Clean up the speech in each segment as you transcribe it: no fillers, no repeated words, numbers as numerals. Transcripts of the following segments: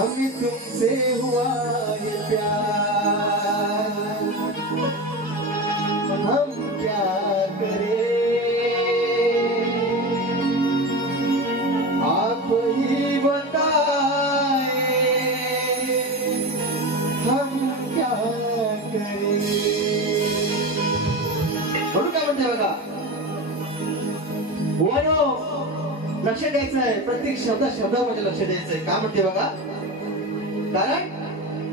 हमें तुमसे हुआ ये प्यार, हम क्या करें आप ही बताएं, हम क्या करें. म्हणून काय म्हणते बघा, लक्ष द्यायचंय, प्रत्येक शब्दामध्ये लक्ष द्यायचंय. काय म्हणते बघा, कारण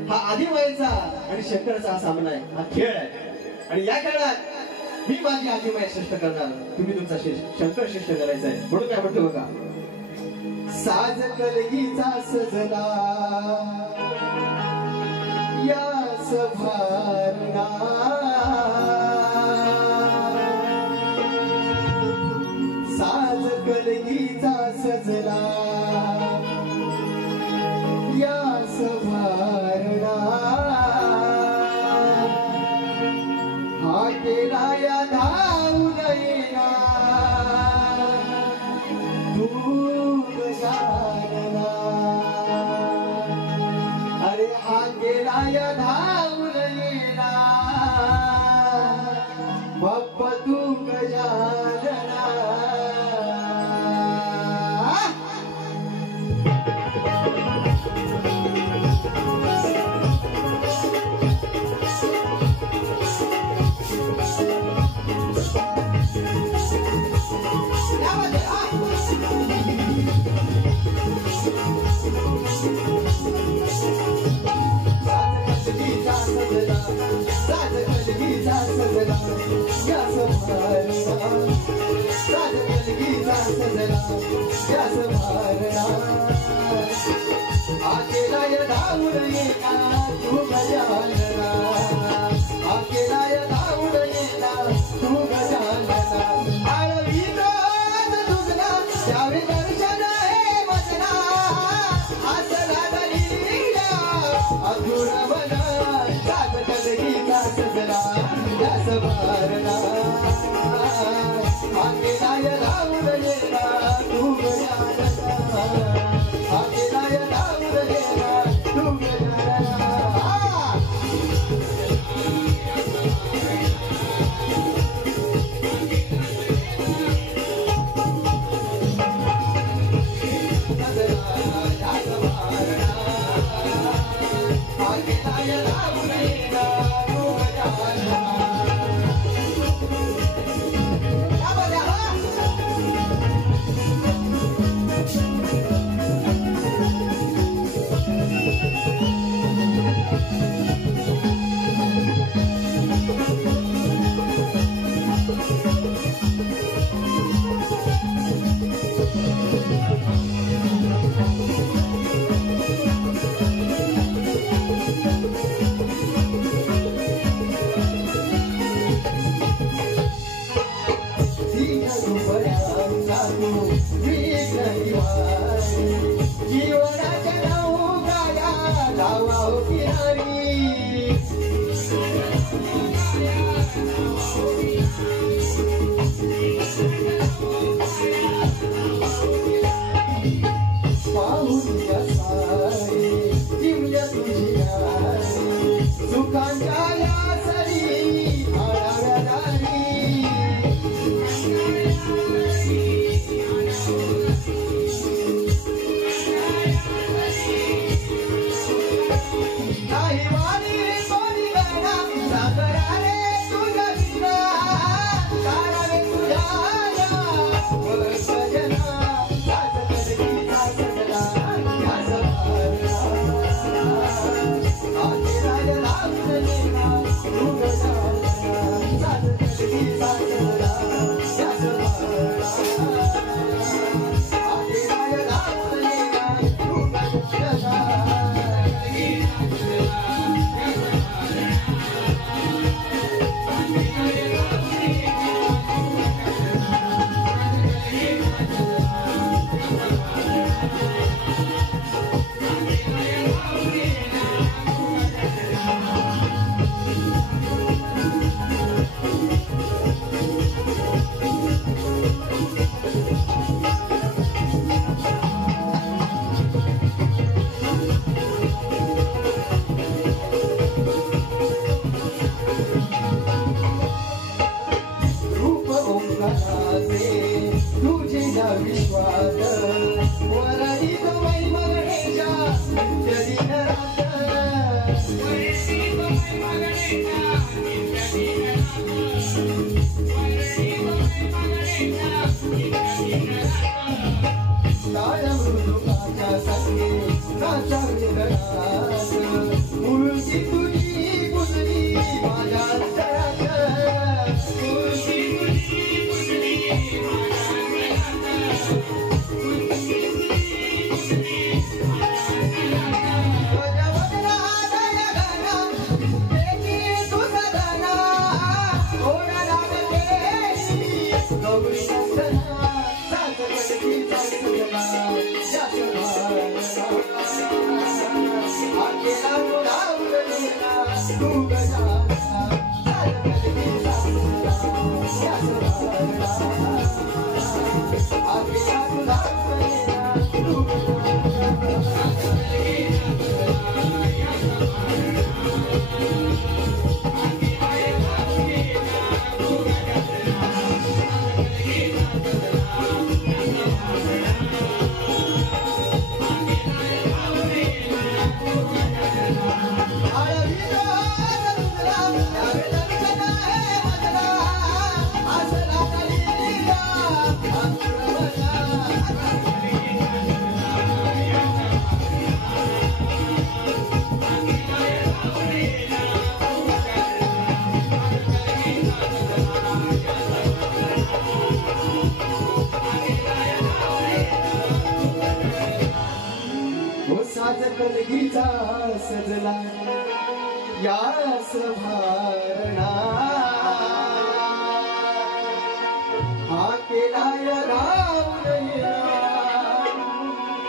हा आदिमायेचा आणि शंकराचा हा सामना आहे, हा खेळ आहे. आणि या खेळात मी माझी आदिमाय श्रेष्ठ करणार, तुम्ही तुमचा शंकर श्रेष्ठ करायचा आहे. म्हणून काय म्हणतो बघा, साज कलगीचा सजला या सभारणा, साज कलगीचा सजला या सभारणा, हा केला या धावून येना तू गजानना. अरे हा केला या धावून येना बाप्पा तू गजानना. अकेला या धावून येना तू गजानना, अकेला या धावून येना तू गजानना. आळवीतच तुझला त्यावे दर्शन हे वचना, असला दलिला अधूर बना, साज कलगीचा सजला या सभारणा, अकेला या धावून येना तू गजानना, अकेला या धावून येना तू गजानना. जीवनाच्या नौकाया लावा किनारी, पाहुण्या सारी जिमल्या तुझ्या सुखांच्या या सरी आळाव्यादारी. कलगीचा सजला यास भारणा हा केलाय रावण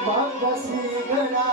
मागसी गणा